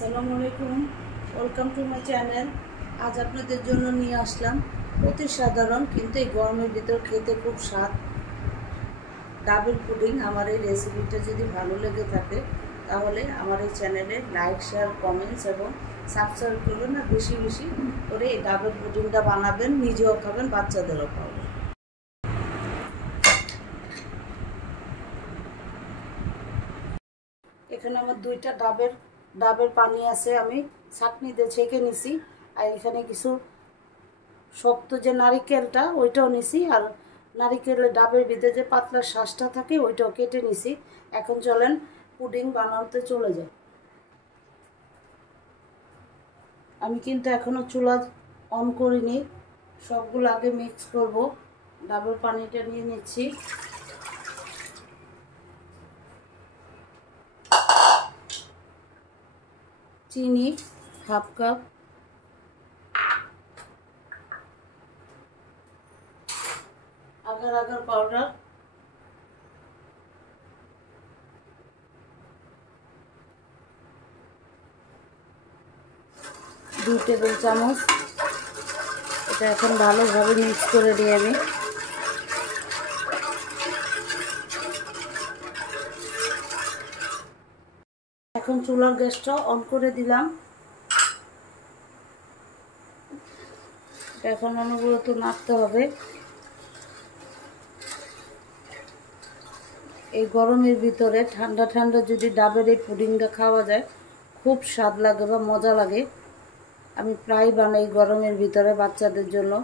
আসসালামু আলাইকুম, welcome to my channel. আজ আপনাদের জন্য নিয়ে আসলাম অতি সাধারণ কিন্তু এই গরমের ভিতর খেতে খুব স্বাদ ডাবের পুডিং। আমার এই রেসিপিটা যদি ভালো লেগে থাকে তাহলে আমার এই চ্যানেলে লাইক, শেয়ার, কমেন্টস এবং সাবস্ক্রাইব করবেন। আর বেশি বেশি করে এই ডাবের পুডিংটা বানাবেন, নিজেও খাবেন, বাচ্চাদেরও খাবেন। এখানে আমার দুইটা ডাবের পানি আছে, আমি ছাঁকনিতে ছেঁকে নিছি। আর এখানে কিছু শক্ত যে নারিকেলটা ওইটাও নিছি, আর নারিকেলের ডাবের ভিতরে যে পাতলা শ্বাসটা থাকে ওইটাও কেটে নিছি। এখন চলেন পুডিং বানাতে চলে যাই। আমি কিন্তু এখনো চুলা অন করিনি, সবগুলো আগে মিক্স করব। ডাবের পানিটা নিয়ে নিচ্ছি, চিনি হাফ কাপ, আগার পাউডার, দুই টেবিল চামচ। এটা এখন ভালোভাবে মিক্স করে নিই আমি। এখন চুলার গ্যাসটা অন করে দিলাম। এখন অনবরত নাড়তে হবে। এই গরমের ভিতরে ঠান্ডা ঠান্ডা যদি ডাবের এই পুডিংটা খাওয়া যায় খুব স্বাদ লাগে বা মজা লাগে। আমি প্রায় বানাই গরমের ভিতরে বাচ্চাদের জন্য।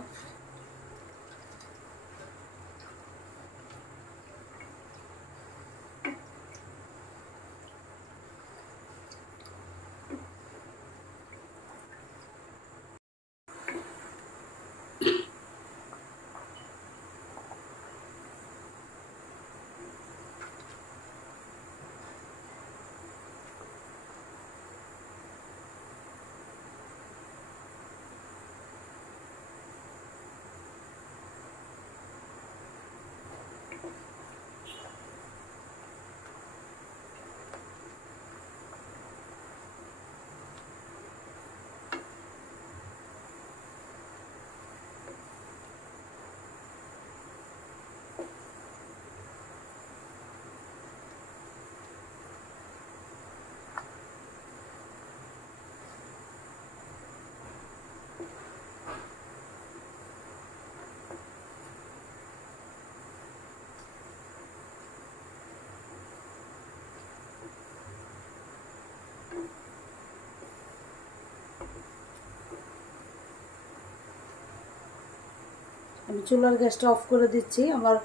আমি চুলার গ্যাসটা অফ করে দিচ্ছি। আমার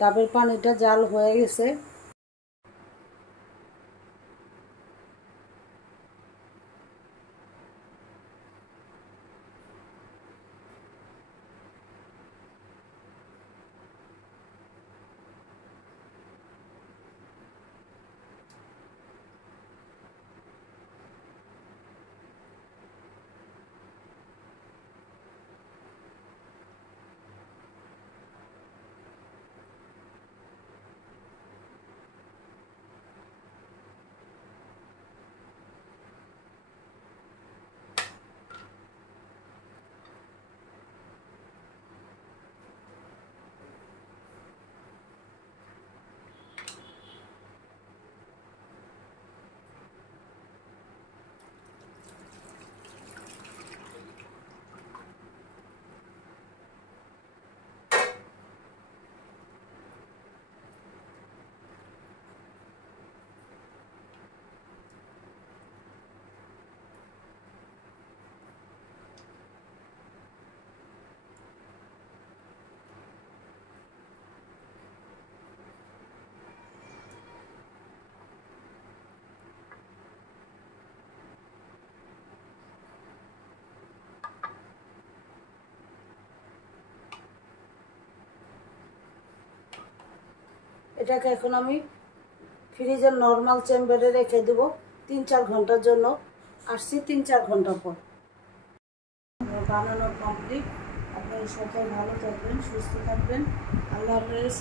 ডাবের পানিটা জাল হয়ে গেছে। এটাকে এখন আমি ফ্রিজের নর্মাল চেম্বারে রেখে দেবো 3-4 ঘন্টার জন্য। আসছি 3-4 ঘন্টা পর। বানানো কমপ্লিট। আপনারা সবাই ভালো থাকবেন, সুস্থ থাকবেন। আল্লাহ হাফেজ।